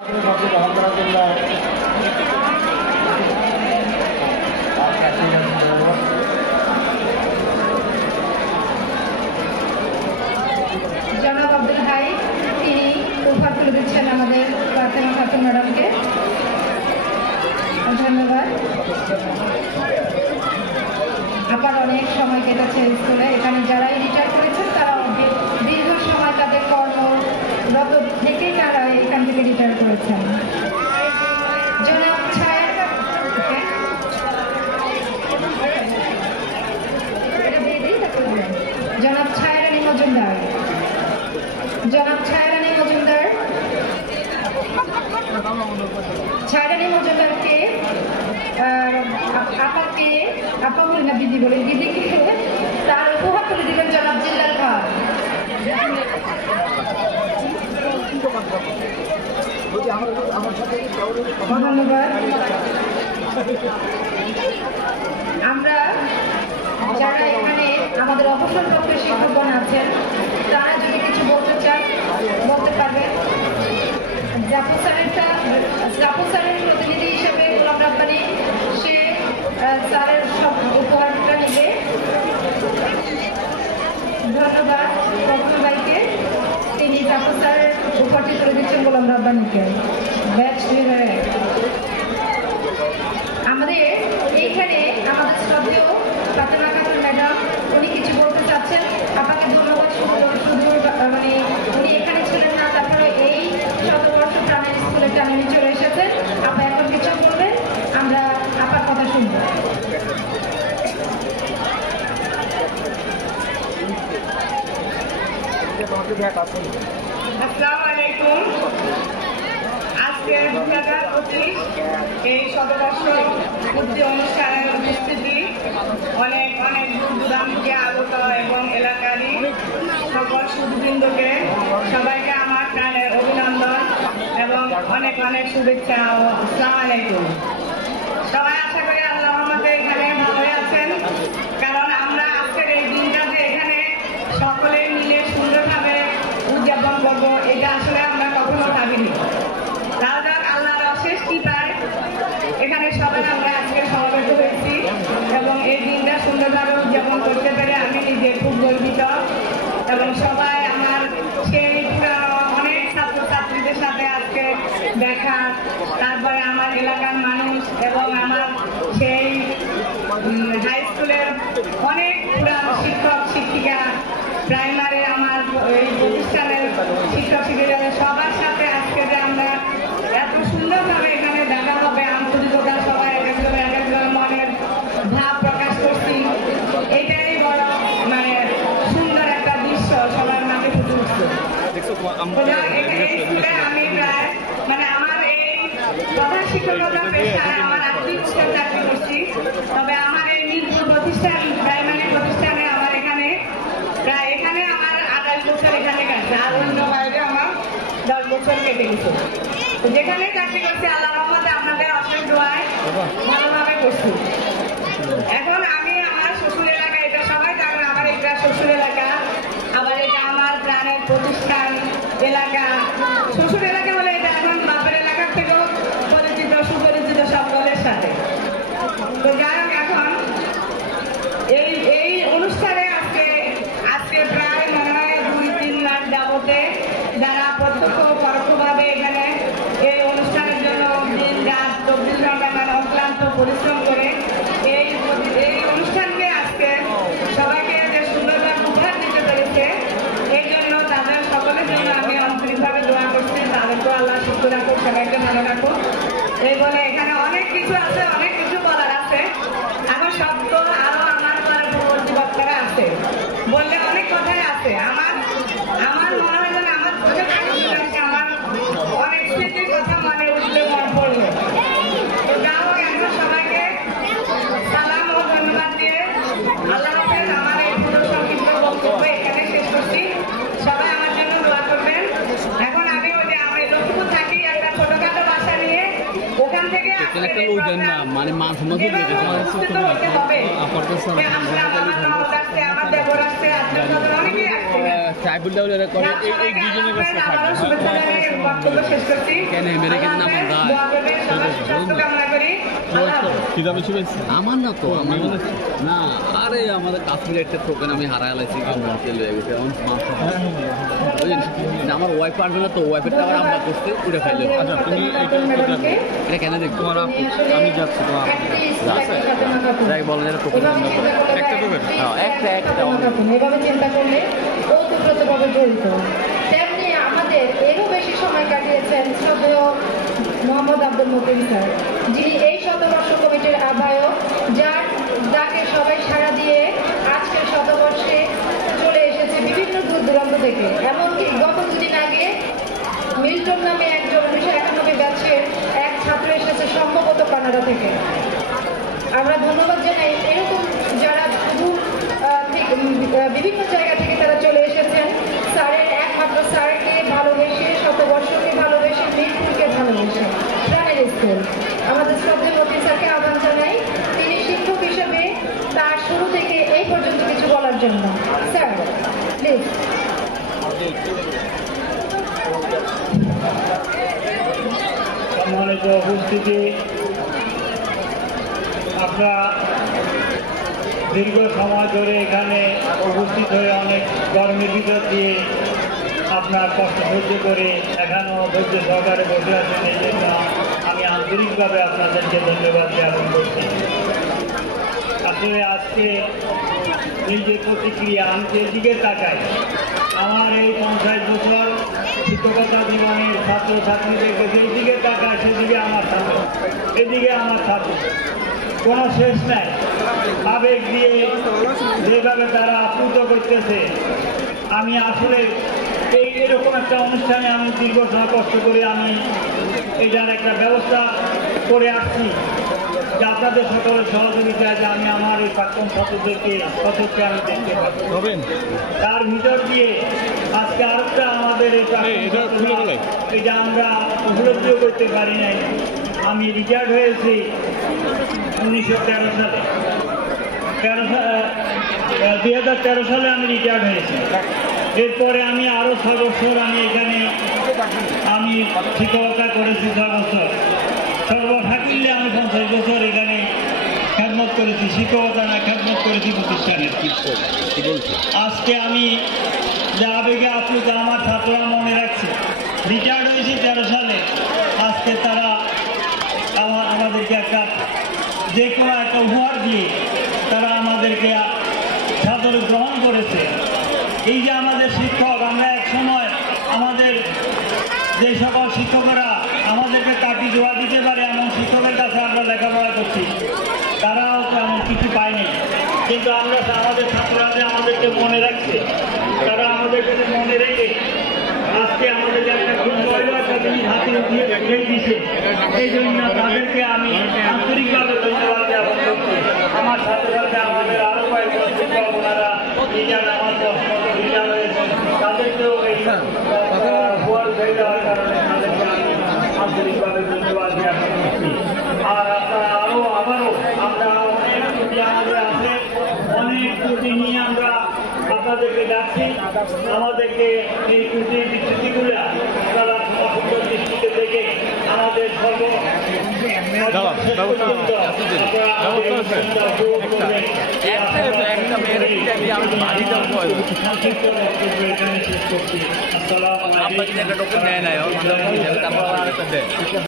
জনাব আব্দুল হাই তিনি উপহার তুলে দিচ্ছেন আমাদের ফাতেমা খাতুন ম্যাডামকে। ধন্যবাদ। আবার অনেক সময় কেটেছে স্কুলে, এখানে যারাই রিটায়ার করেছেন তারা দীর্ঘ সময় তাদের কর্মরত থেকেই তারা এখান থেকে রিটায়ার করেছেন। জনাব ছায়ারানী মজুমদার, জনাব ছায়ারানী মজুমদার, ছায়ারানী মজুমদারকে আপাকে আপা বলি না দিদি বলে, দিদিকে তার উপহার তুলে দিবেন জনাব জিল্লাল খান। ধন্যবাদ। আমরা যারা এখানে আমাদের অবসরপ্রাপ্ত শিক্ষকগণ আছেন তারা যদি কিছু বলতে চান বলতে পারবেন। জাফর স্যারের প্রতিনিধি হিসেবে গোলাম রাব্বানী সে স্যারের সব উপহারটা নেবে। ধন্যবাদ প্রফুল ভাইকে, তিনি জাফর স্যারের উপহারটি তুলে দিচ্ছেন গোলাম রাব্বানীকে। আমাদের এইখানে আমাদের শ্রদ্ধেয় ফাতেমা খাতুন ম্যাডাম উনি কিছু বলতে চাচ্ছেন। আপনাকে ধন্যবাদ। শুধু মানে উনি এখানে ছিলেন না, তারপরে এই শতবর্ষ প্রাণের স্কুলের টানে চলে এসেছেন। আপা এখন কিছু বলবেন, আমরা আপার কথা শুনবো। আসসালামু আলাইকুম। আজকে 2025 এই শতবর্ষ পূর্তি অনুষ্ঠানের উপস্থিতি অনেক অনেক দূর দূরান্ত থেকে আগত এবং এলাকারই সকল সুধীবৃন্দকে সবাইকে আমার প্রাণের অভিনন্দন এবং অনেক অনেক শুভেচ্ছা ও আসসালামু আলাইকুম। সবাই আশা করি আল্লাহ রহমতে এখানে ভালোই আছেন, কারণ আমরা আজকের এই দিনটাতে এখানে সকলে মিলে সুন্দরভাবে উদযাপন করবো এটা আসলে আমরা কখনো ভাবিনি। তাও যাক আল্লাহর অশেষ কৃপায় এখানে সবাই আমরা আজকে সমবেত হয়েছি এবং এই দিনটা সুন্দরভাবে উদযাপন করতে পেরে আমি নিজে খুব গর্বিত। এবং সবাই আমার সেই পুরানো অনেক ছাত্রছাত্রীদের সাথে আজকে দেখা, তারপরে আমার এলাকার মানুষ এবং আমার সেই হাই স্কুলের অনেক পুরানো শিক্ষক শিক্ষিকা, প্রাইমারি আমার এই প্রতিষ্ঠানের শিক্ষক শিক্ষিকাদের সবার সাথে আজকে যে আমরা এত সুন্দরভাবে এখানে দেখা হবে, আন্তরিকতা সবাই একজন মনের ভাব প্রকাশ করছি, এটাই বড় মানে সুন্দর একটা দৃশ্য সবার মাঝে ফুটে উঠছে। আমি প্রায় মানে আমার এই প্রধান শিক্ষকতা পেশায় আমার 8 বছর চাকরি করছি, তবে আমার এই মিরপুর প্রতিষ্ঠান প্রাইমারি প্রতিষ্ঠানে আমার এখানে প্রায় এখানে আমার 28 বছর এখানে গেছে, আর অন্য বাইরে আমার 10 বছর কেটে গেছে। যেখানে চাকরি করছি আল্লাহ রহমতে আপনাদের অশেষ দোয়ায় ভালোভাবে করছি। এখন আমি আমার শ্বশুর এলাকা, এটা সবাই জানেন আমার এটা শ্বশুর এলাকা, আবার এটা আমার প্রাণের প্রতিষ্ঠান এলাকা। শ্বশুর এলাকা বলে এটা এখন বাপের এলাকার থেকেও পরিচিত, সুপরিচিত সকলের সাথে। তো যাই হোক, এখন এই অনুষ্ঠানে আজকে প্রায় মনে হয় 2-3 লাখ যাবতে যারা প্রত্যক্ষ পরোক্ষভাবে এখানে এই অনুষ্ঠানের জন্য দিন রাত 24 ঘন্টা মানে অক্লান্ত পরিশ্রম করে এই অনুষ্ঠানকে আজকে সবাইকে যে সুন্দরভাবে উপহার দিতে পেরেছে, এই জন্য তাদের সকলের জন্য আমি আন্তরিকভাবে দোয়া করছি। তাদেরকেও আল্লাহ সুস্থ রাখুক, সবাইকে ভালো রাখুক। এই বলে এখানে অনেক কিছু আছে, অনেক কিছু বলার আছে। এখন সব তো আরো আমার পরে পরবর্তী বক্তারা আছে, বললে অনেক কথাই আছে। আমার মনে হয় যেন আমার আমার অনেক স্মৃতির কথা মনে উঠলে মনে পড়লো। তো যা হোক, এখন সবাইকে সালাম ও ধন্যবাদ দিয়ে আল্লাহ হাফেজ। আমার এই পুরো সংক্ষিপ্ত বক্তব্য এখানে শেষ করছি। সবাই আমার জন্য দোয়া করবেন। এখন আমি ওই যে আমি লক্ষ্মীপুর থাকি, একটা ছোটখাটো বাসা নিয়ে ওখান থেকে আপনি একটা লোক দেন না মানে মান সম্মান দিয়ে আমার ননদ আসছে, আমার দেবর আসছে, আত্মীয় স্বজন অনেকেই আসছে। ট্রাইবল ডেভেলপার করে এই দুজনের কাছে থাকবে শুভেচ্ছা জানাই বক্তব্য শেষ করছি। কেন আমেরিকাতে নাম দায় দোয়া করবেন, সবার স্বাস্থ্য কামনা করি। আল্লাহ হাফেজ। কিতাবে শুনেছি আমার না তো আমি না আরে আমাদের কাশ্মীরে একটা টোকেন আমি হারাই লাইছি আমার ওয়াইফ পারবে না তো ওয়াইফের টাকা আমরা করতে উঠে ফেলে আচ্ছা তুমি এইটা এটা কেন দেখবো তোমার আমি যাচ্ছি তোমার যাই বলেন এটা টোকেন একটা টোকেন এভাবে চিন্তা করলে ওতপ্রোতভাবে জড়িত। তেমনি আমাদের এরও বেশি সময় কাটিয়েছেন শ্রদ্ধেয় মোহাম্মদ আব্দুল মতিন স্যার, যিনি এই শতবর্ষ কমিটির আহ্বায়ক, যাকে সবাই সাড়া দিয়ে আজকের শতবর্ষে চলে এসেছে বিভিন্ন দূর দূরান্ত থেকে। এমনকি গত দুদিন আগে মিল্টন নামে একজন 1991 ব্যাচের এক ছাত্র এসেছে সম্ভবত কানাডা থেকে। আমরা ধন্যবাদ জানাই এরকম যারা দূর বিভিন্ন জায়গা থেকে তারা চলে এসেছেন স্যারের একমাত্র স্যারকে ভালোবেসে, শতবর্ষকে ভালোবেসে, মিরপুরকে ভালোবেসে, প্রাণের স্কুল। আমাদের শ্রদ্ধেয় মতিন স্যারকে আহ্বান জানাই তিনি শিক্ষক হিসেবে তার শুরু থেকে এই পর্যন্ত কিছু বলার জন্য। Sir please. সম্মানিত উপস্থিতি, আপনারা দীর্ঘ সময় ধরে এখানে উপস্থিত হয়ে অনেক গরমের ভিতর দিয়ে আপনার কষ্ট সহ্য করে এখানেও ধৈর্য সহকারে বসে আছেন, এই জন্য আমি আন্তরিকভাবে আপনাদেরকে ধন্যবাদ জ্ঞাপন করছি। আসলে আজকে নিজের প্রতিক্রিয়া আমি যেদিকে তাকাই, আমার এই 50 বছর শিক্ষকতা জীবনের ছাত্রছাত্রীদেরকে যেদিকে তাকায় সেদিকে আমার ছাত্র, এদিকে আমার ছাত্র, কোনো শেষ নাই। আবেগ দিয়ে যেভাবে তারা আপ্লুত করতেছে, আমি আসলে এরকম একটা অনুষ্ঠানে আমি দীর্ঘ সময় কষ্ট করে আমি এটার একটা ব্যবস্থা করে আসছি, যে আপনাদের সকলের সহযোগিতায় যে আমি আমার এই প্রাক্তন ছাত্রদেরকে সচক্ষে আমি দেখতে পাবো। তার ভিতর দিয়ে আজকে আরেকটা আমাদের এটা আমরা উপলব্ধিও করতে পারি নাই। আমি রিটায়ার্ড হয়েছি 1913 সালে, 2013 সালে আমি রিটায়ার্ড হয়েছি। এরপরে আমি আরো 6 বছর আমি এখানে আমি শিক্ষকতা করেছি, 6 বছর। সর্বসাকুল্যে আমি 50 বছর এখানে খেদমত করেছি, শিক্ষকতা না খেদমত করেছি প্রতিষ্ঠানের। আজকে আমি যে আবেগে আপ্লুত আমার ছাত্ররা মনে রাখছে, রিটায়ার্ড হয়েছি 13 সালে, আজকে তারা আমাদেরকে একটা যে কোনো একটা উপহার দিয়ে তারা আমাদেরকে সাদরে গ্রহণ করেছে। এই যে আমাদের শিক্ষক, আমরা এক সময় আমাদের যে সকল শিক্ষকরা আমাদেরকে কাটি জোয়া দিতে পারে এমন শিক্ষকের কাছে আমরা লেখাপড়া করছি, তারাও তেমন কিছু পায়নি। কিন্তু আমরা আমাদের ছাত্ররা যে আমাদেরকে মনে রাখছে, তারা আমাদেরকে মনে রেখে আজকে আমাদেরকে একটা খুব বড় একটা জিনিস হাতে দিয়ে দিচ্ছে। এই জন্য তাদেরকে আমি আন্তরিকভাবে ধন্যবাদ জ্ঞাপন করছি। আমার ছাত্রছাত্রী আমাদের আরো কয়েকজন শিক্ষক, ওনারা রিটায়ার, আমার রিটায়ার হয়েছেন, তাদেরকেও এই উপহার দেওয়ার কারণে তাদেরকে আমি আন্তরিকভাবে ধন্যবাদ জ্ঞাপন করছি। আর আপনারা আবারও আমরা অনেক ত্রুটি আমাদের আছে, অনেক ত্রুটি নিয়ে আমরা আপনাদেরকে ডাকছি। আমাদেরকে এই ত্রুটি বিচ্যুতিগুলো আপনারা সুন্দর দৃষ্টিতে দেখে আমাদের আমরা